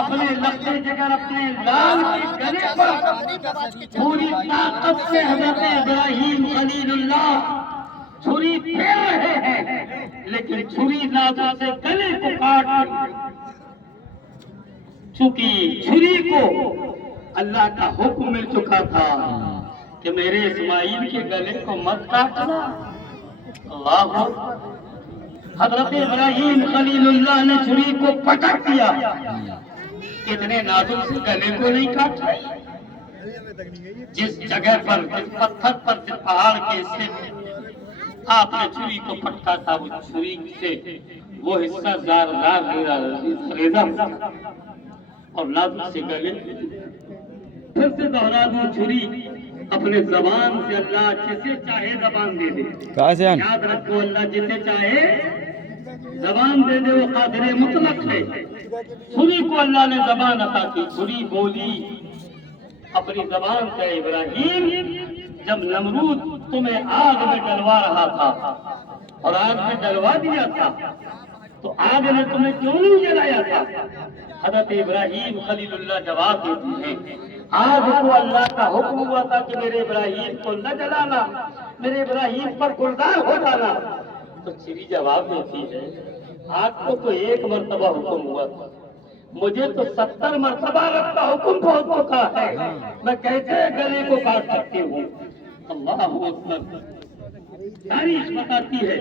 اپنے لخت جگر اپنے لال کے گلے پر پوری طاقت سے حضرت ابراہیم خلیل اللہ چھری پھیر رہے ہیں، لیکن چھری نازوں سے گلے کو کاٹ رہی ہے۔ چونکہ چھری کو اللہ کا حکم مل چکا تھا کہ میرے اسماعیل کے گلے کو مت کاٹنا۔ اللہ اکبر۔ حضرت ابراہیم خلیل اللہ نے چھری کو پٹک دیا، کتنے نازک سے گلے کو نہیں کاٹا۔ جس جگہ پر، جس پتھر پر، جس پہاڑ کے حصے میں آپ نے چھری کو پٹکا تھا، وہ چھری سے وہ حصہ زار ریزہ اور نازک سے گلے۔ پھر سے دہرا دوں، چھری اپنے زبان سے اللہ جسے چاہے زبان دے دے۔ یاد رکھو، اللہ جسے چاہے زبان دے دے، وہ قادر مطلق ہے۔ چھری کو اللہ نے زبان عطا کی، چھری بولی اپنی زبان سے، ابراہیم جب نمرود تمہیں آگ میں ڈلوا رہا تھا اور آگ میں ڈلوا دیا تھا تو آگ نے تمہیں کیوں نہیں جلایا تھا؟ حضرت ابراہیم خلیل اللہ جواب دیتی ہیں، آگ کو اللہ کا حکم ہوا تھا کہ میرے ابراہیم کو نہ جلانا، میرے ابراہیم پر گلزار ہو جانا۔ تو چھری جواب دیتی ہے، آگ کو تو ایک مرتبہ حکم ہوا تھا، مجھے تو 70 مرتبہ رب کا حکم پہنچ چکا ہے، میں کیسے گلے کو کاٹ سکتی ہوں؟ اللہ اکبر۔ تاریخ بتاتی ہے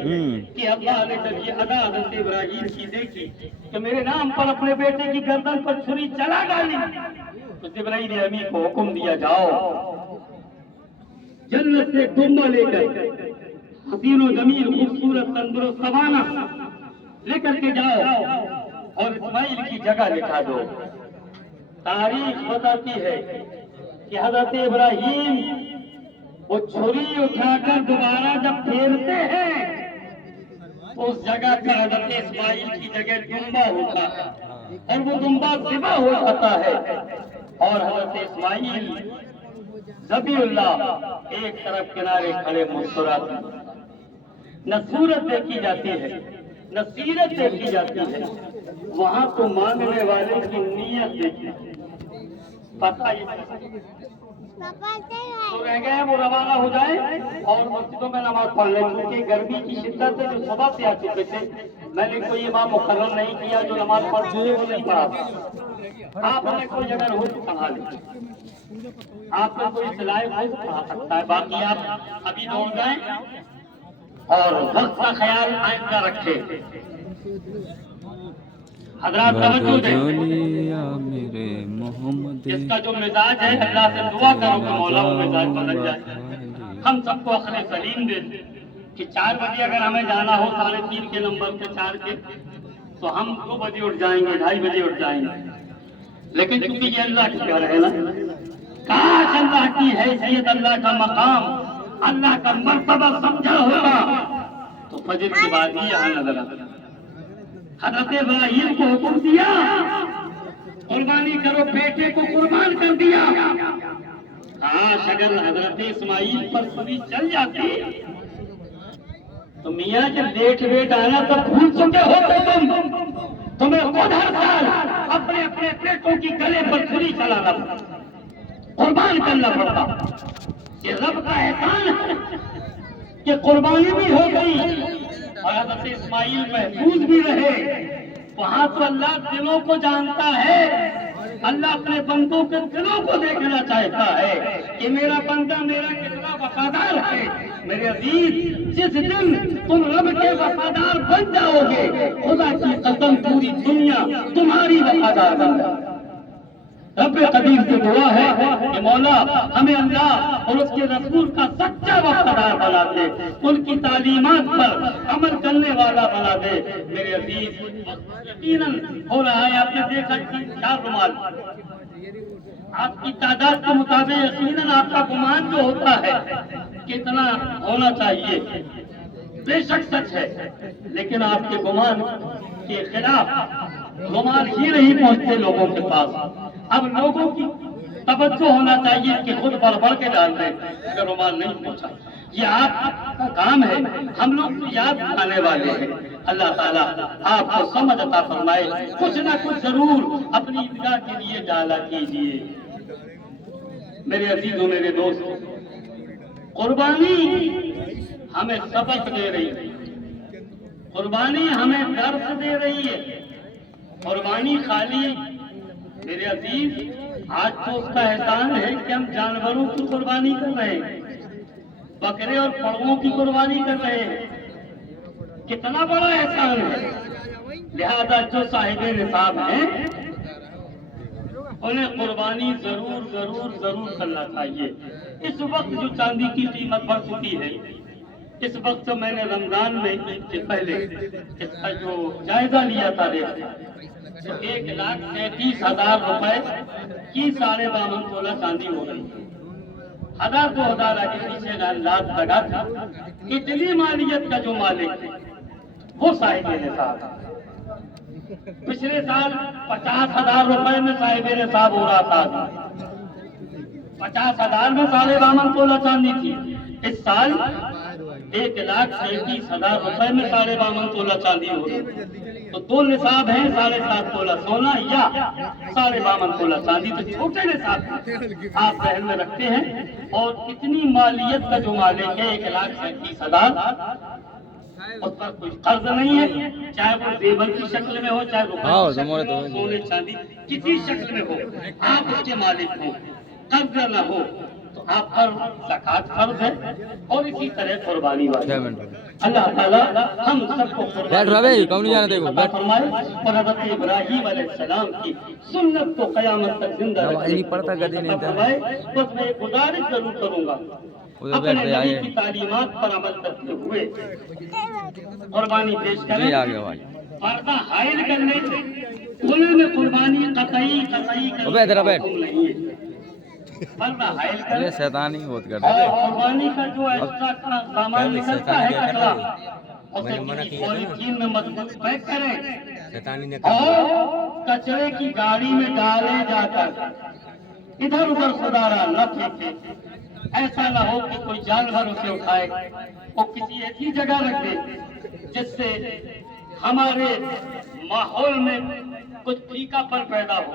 کہ اللہ نے جب یہ ادا حضرت ابراہیم کی دیکھی کہ میرے نام پر اپنے بیٹے کی گردن پر چھری چلا ڈالی، تو جبرائیل امین کو حکم دیا، جاؤ جنت سے ڈوما لے کر، حسین و جمیل خوبصورت تندرست سوانہ لے کر کے جاؤ اور اسماعیل کی جگہ لکھا دو۔ تاریخ بتاتی ہے کہ حضرت ابراہیم وہ چھری اٹھا کر دوبارہ جب پھیرتے ہیں تو اس جگہ کا حضرت اسماعیل کی جگہ دمبا ہوتا ہے اور وہ دمبا ذبح ہو جاتا ہے، اور حضرت اسماعیل ذبیح اللہ ایک طرف کنارے کھڑے مسکراتے ہیں۔ نہ صورت دیکھی جاتی ہے، نہ سیرت دیکھی جاتی ہے، وہاں تو مانگنے والے کی نیت دیکھی۔ پتہ یہ جو رہ گئے وہ روانہ ہو جائیں اور مسجدوں میں نماز پڑھ لیں، کیونکہ گرمی کی شدت سے جو صبح سے آ چکے تھے، میں نے کوئی امام مقرر نہیں کیا جو نماز پڑھتے وہ نہیں پڑھا۔ آپ نے کوئی اگر ہو تو پڑھا لیں، آپ کو کوئی صلاح ہو تو پڑھا سکتا ہے، باقی آپ ابھی دوڑ جائیں اور وقت کا خیال آئندہ رکھے۔ حضرات توجہ دیں، اس کا جو مزاج ہے اللہ سے دعا کرو کہ مولا وہ مزاج بدل جائے۔ ہم سب کو عقل سلیم دے کہ 4 بجے اگر ہمیں جانا ہو 3:30 کے نمبر کے 4 کے، تو ہم 2 بجے اٹھ جائیں گے، 2:30 بجے اٹھ جائیں گے، لیکن چونکہ یہ اللہ کی گھر ہے نا، کاش اللہ کی حیثیت، اللہ کا مقام، اللہ کا مرتبہ سمجھا ہوگا تو فجر کے بعد ہی یہاں نظر آتا۔ حضرت ابراہیم کو حکم دیا قربانی کرو، بیٹے کو قربان کر دیا۔ کاش اگر حضرت اسماعیل پر چھری چل جاتی تو میاں جب لیٹ ویٹ آنا تو بھول چکے ہوتے تمہیں خود ہر سال اپنے اپنے بیٹوں کی گلے پر چھری چلانا پڑتا، قربان کرنا پڑتا۔ یہ رب کا احسان ہے کہ قربانی بھی ہو گئی اور حضرت اسماعیل محفوظ بھی رہے۔ وہاں تو اللہ دلوں کو جانتا ہے، اللہ اپنے بندوں کے دلوں کو دیکھنا چاہتا ہے کہ میرا بندہ میرا کتنا وفادار ہے۔ میرے عزیز، جس دن تم رب کے وفادار بن جاؤ گے، خدا کی قسم پوری دنیا تمہاری وفادار بن جائے۔ رب قدیر سے دعا ہے کہ مولا ہمیں اللہ اور اس کے رسول کا سچا وفادار بنا دے، ان کی تعلیمات پر عمل کرنے والا بنا دے۔ میرے عزیز، یقیناً ہو رہا ہے، آپ نے دیکھا 4 رومال، آپ کی تعداد کے مطابق یقیناً آپ کا گمان جو ہوتا ہے کتنا ہونا چاہیے، بے شک سچ ہے، لیکن آپ کے گمان کے خلاف رومال ہی نہیں پہنچتے لوگوں کے پاس۔ اب لوگوں کی توجہ ہونا چاہیے کہ خود بڑھ بڑھ کے ڈال دیں اگر رومال نہیں پہنچا۔ یہ آپ کا کام ہے، ہم لوگ تو یاد دلانے والے ہیں، اللہ تعالیٰ آپ کو سمجھ عطا فرمائے. کچھ نہ کچھ ضرور اپنی عیدگاہ کے لیے ڈالا کیجیے. میرے عزیزوں، میرے دوست، قربانی ہمیں سبق دے رہی ہے، قربانی ہمیں درس دے رہی ہے. قربانی خالی میرے عزیز آج تو اس کا احسان ہے کہ ہم جانوروں کی قربانی کر رہے ہیں، بکرے اور پڑووں کی قربانی کر رہے ہیں. کتنا بڑا احسان ہے. لہذا جو صاحب نصاب ہیں انہیں قربانی ضرور ضرور ضرور کرنا چاہیے. اس وقت جو چاندی کی قیمت بڑھ چکی ہے، اس وقت میں نے رمضان میں عید سے پہلے اس کا جو جائزہ لیا تھا تو 1,37,000 روپے کی 52.5 تولہ چاندی ہو گئی. 1,000-2,000 آگے پیچھے لاکھ لگا تھا. اتنی مالیت کا جو مالک وہ صاحب نصاب. پچھلے سال 50,000 روپے میں صاحب نصاب ہو رہا تھا. 50,000 میں 52.5 تولہ چاندی تھی. اس سال 1,37,000 روپے میں 52.5 تولہ چاندی ہو رہی. تو دو نصاب ہیں، 7.5 تولہ سونا یا 52.5 تولہ چاندی. تو چھوٹے نصاب آپ ذہن میں رکھتے ہیں. اور اتنی مالیت کا جو مالک ہے 1,37,000، اس پر کوئی قرض نہیں ہے، چاہے وہ زیور کی شکل میں ہو، چاہے روپے سونے چاندی کسی شکل میں ہو، آپ اس کے مالک ہو، قرض نہ ہو تو آپ پر زکوٰۃ فرض ہے. اور اسی طرح قربانی واجب. اللہ تعالیٰ ہم سب کو قربانی عطا فرمائے اور حضرت ابراہیم علیہ السلام کی سنت کو قیامت تک زندہ فرمائے. بس میں ایک گزارش ضرور کروں گا، اپنے نبی کی تعلیمات پر عمل کرتے ہوئے قربانی پیش کریں. پردہ حائل کرنے کھلے میں قربانی قطعی حکم نہیں ہے. پردہ حائل کریں شیطانی ہوت کر اور قربانی کا جو ایکسٹرا کا سامان نکلتا ہے کچرا اسے کسی پولیتھین میں مضبوط پیک کریں اور کچرے کی گاڑی میں ڈالے جا کر ادھر ادھر خدارا نہ پھینکے. ایسا نہ ہو کہ کوئی جانور اسے اٹھائے اور کسی ایسی جگہ رکھ دے جس سے ہمارے ماحول میں کچھ پھیکا پن پیدا ہو.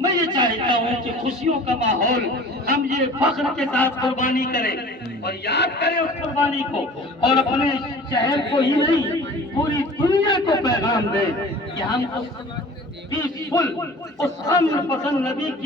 میں یہ چاہتا ہوں کہ خوشیوں کا ماحول ہم یہ فخر کے ساتھ قربانی کریں اور یاد کریں اس قربانی کو، اور اپنے شہر کو ہی نہیں پوری دنیا کو پیغام دیں کہ ہم اس پیسفل، اس امن پسند نبی کی